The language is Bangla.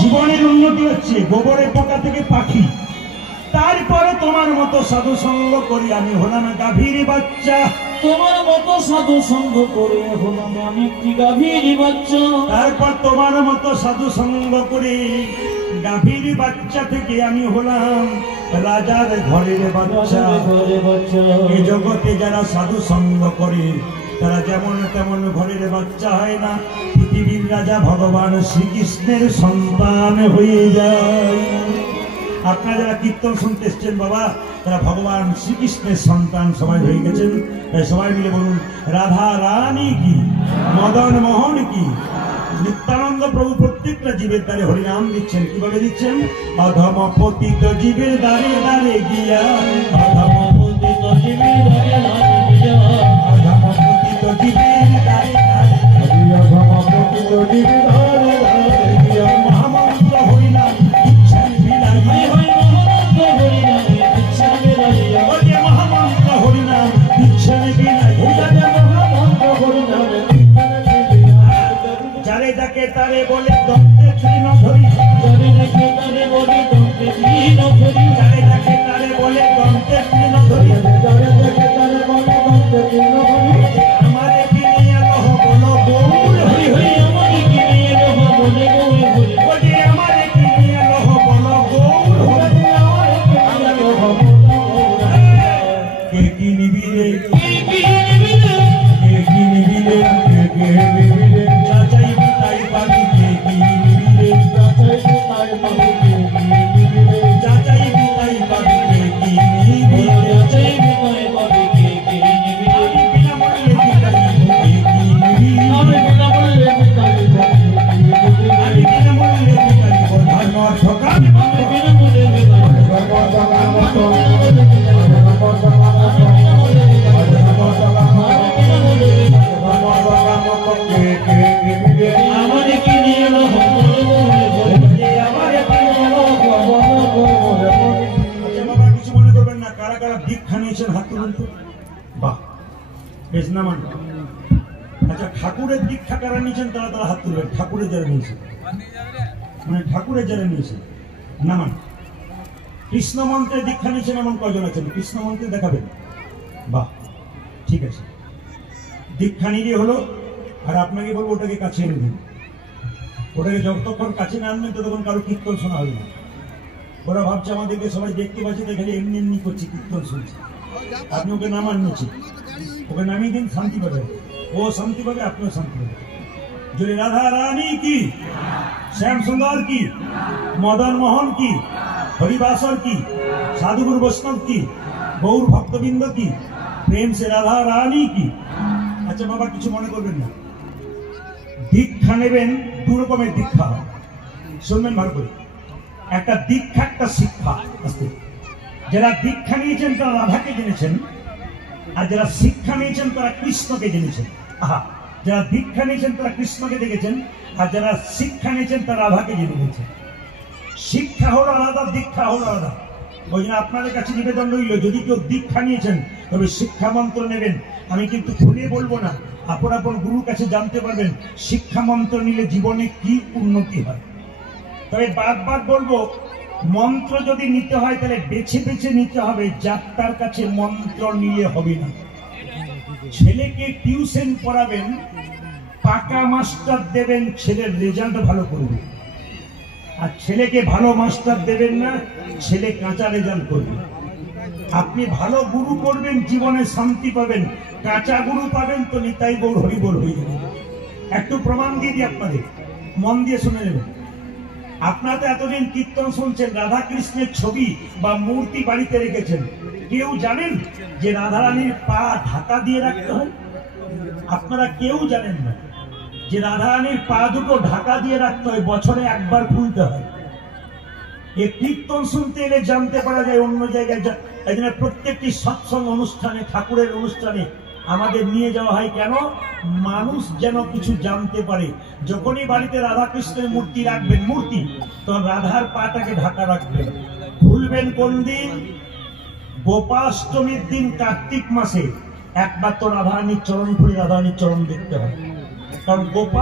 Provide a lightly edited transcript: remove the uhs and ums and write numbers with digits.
জীবনের উন্নতি হচ্ছে গোবরে পোকা থেকে পাখি। তারপরে তোমার মতো সাধু সঙ্গ করি আমি হলাম গাভীর বাচ্চা। তোমার মতো সাধু সঙ্গ করে হলাম আমি একটি গাভীর বাচ্চা। তারপর তোমার মতো সাধু সঙ্গ করে গাভীর বাচ্চা থেকে আমি হলাম রাজার ঘরের বাচ্চা। এই জগতে যারা সাধু সঙ্গ করে তারা যেমন তেমন ঘরের বাচ্চা হয় না, পৃথিবীর রাজা ভগবান শ্রীকৃষ্ণের সন্তান হয়ে যায়। আপনারা যারা কীর্তন শুনতে এসছেন বাবা, তারা ভগবান শ্রীকৃষ্ণের সন্তান সবাই হয়ে গেছেন। তাই সবাই মিলে বলুন রাধা রানী কি, মদন মোহন কি। নিত্যানন্দ প্রভু প্রত্যেকটা জীবের দ্বারে হরিনাম দিচ্ছেন। কিভাবে দিচ্ছেন? অধম পতিত জীবের দ্বারে দ্বারে গিয়া, অধম পতিত জীবের দ্বারে দ্বারে গিয়া, অধম পতিত জীবের দ্বারে দ্বারে গিয়া, অধম পতিত জীবের দ্বারে দ্বারে গিয়া, মহামন্ত্র হরিনাম দিচ্ছেন বিলাইয়া, মহামন্ত্র হরিনাম দিচ্ছেন বিলাইয়া, ওরে মহামন্ত্র হরিনাম দিচ্ছেন বিলাইয়া, মহামন্ত্র হরিনাম দিচ্ছেন বিলাইয়া। যারে ডাকে তারে বলে দন্তে তৃণ ধরি, যারে ডাকে তারে বলে দন্তে তৃণ ধরি, যারে ডাকে তারে বলে দন্তে তৃণ ধরি, যারে ডাকে তারে বলে দন্তে তৃণ ধরি। আমারে কি নিয়ে রহ বলো গৌর হরি হরি, আমারে কি নিয়ে রহ বলে গৌর হরি, ওরে আমারে কি নিয়ে রহ বলো গৌর হরি, আমারে কি নিয়ে রহ বলো গৌর হরি। কে কি নিবি রে, কে কি নিবি রে, কে কি নিবি রে, কে কে নিবি রে, যাচাই তাই পাবি, কে কি নিবি রে, যাচাই তাই পাবি, কে কি নিবি রে, যাচাই তাই পাবি, কে কি নিবি রে, যাচাই তাই পাবি, কে কি নিবি রে। আমি বিনামূল্যে ভিখারি, কে কি নিবি, আমি বিনামূল্যে ভিখারি, আমি বিনামূল্যে ভিখারি, ধর্ম ঠকান, আমি বিনামূল্যে ভিখারি, ধর্ম ঠকান, আমারে কি নিয়ে রহ বলো গৌর হরি, আমারে কি নিয়ে রহ বলো গৌর হরি। আচ্ছা বাবা কিছু মনে করবেন না, কারা কারা দীক্ষা নিয়েছেন হাত তুলুন তো। বাহ, বেশ নামান। আচ্ছা ঠাকুরের দীক্ষা কারা নিয়েছেন তারা তারা হাত তুলবেন। ঠাকুরের যারা নিয়েছেন, মানে ঠাকুরের যারা নিয়েছেন নামান। কৃষ্ণ মন্ত্রের দীক্ষা নিয়েছেন এমন কয়জন আছেন? কৃষ্ণ মন্ত্রে দেখাবেন। বাহ, ঠিক আছে। দীক্ষা নিয়ে হলো, আর আপনাকে বলবো ওটাকে কাছে এনে দিন। ওটাকে যতক্ষণ কাছে না আনবেন ততক্ষণ কারো কীর্তন শোনা হবে না। ওরা ভাবছে আমাদেরকে সবাই দেখতে পাচ্ছে, দেখে এমনি এমনি করছে, কীর্তন শুনছে। আপনি ওকে নামান নিচ্ছে, ওকে নামিয়ে দিন, শান্তি পাবে। ও শান্তি পাবে, আপনিও শান্তি পাবে। যদি রাধা রানী কি, শ্যাম সুন্দর কি, মদন মোহন কি, হরিবাসর কি, সাধুগুরু বৈষ্ণব কি, গৌর ভক্তবৃন্দ কি, প্রেম সে রাধা রানী কি। আচ্ছা বাবা কিছু মনে করবেন না, দীক্ষা নেবেন দু রকমের দীক্ষা হয়, শুনবেন ভালো করে। একটা দীক্ষা, একটা শিক্ষা। যারা দীক্ষা নিয়েছেন তারা রাধাকে জেনেছেন, আর যারা শিক্ষা নিয়েছেন তারা কৃষ্ণকে জেনেছেন। আহা, যারা দীক্ষা নিয়েছেন তারা কৃষ্ণকে দেখেছেন, আর যারা শিক্ষা নিয়েছেন তারা রাধাকে জেনে নিয়েছেন। শিক্ষা হলো আলাদা, দীক্ষা হলো আলাদা। ওই জন্য আপনাদের কাছে নিবেদন রইল, যদি কেউ দীক্ষা নিয়েছেন তবে শিক্ষা মন্ত্র নেবেন। আমি কিন্তু খুলে বলবো না, আপন আপন গুরুর কাছে জানতে পারবেন শিক্ষা মন্ত্র নিলে জীবনে কি উন্নতি হয়। তবে বারবার বলবো, মন্ত্র যদি নিতে হয় তাহলে বেছে বেছে নিতে হবে, যাত্রার কাছে মন্ত্র নিলে হবে না। ছেলেকে টিউশন পড়াবেন, পাকা মাস্টার দেবেন, ছেলের রেজাল্ট ভালো করবে। আর ছেলেকে ভালো মাস্টার দেবেন না, ছেলে কাঁচা রেজাল্ট করবে। আপনি ভালো গুরু করবেন, জীবনে শান্তি পাবেন। কাঁচা গুরু পাবেন তো নিতাই গৌর হরিবোল হয়ে যাবে। একটু প্রমাণ দিয়ে দিই আপনাদের, মন দিয়ে শুনে নেবেন। আপনারা তো এতদিন কীর্তন শুনছেন, রাধা কৃষ্ণের ছবি বা মূর্তি বাড়িতে রেখেছেন। কেউ জানেন যে রাধারানীর পা ঢাকা দিয়ে রাখতে হয়? আপনারা কেউ জানেন না যে রাধারানীর পা দুটো ঢাকা দিয়ে রাখতে হয়, বছরে একবার খুলতে হয়। এই কীর্তন শুনতে এলে জানতে পারা যায় অন্য জায়গায়। এই জন্য প্রত্যেকটি সৎসঙ্গ অনুষ্ঠানে, ঠাকুরের অনুষ্ঠানে আমাদের নিয়ে যাওয়া হয়। কেন? মানুষ যেন কিছু জানতে পারে। যখনই বাড়িতে রাধা কৃষ্ণের মূর্তি রাখবেন, মূর্তি, তো রাধার পাটাকে ঢাকা রাখবেন। খুলবেন কোন দিন? গোপাষ্টমীর দিন, কার্তিক মাসে। একবার তো রাধারানীর চরণ খুলে রাধারানীর চরণ দেখতে হয়, কারণ গোপাল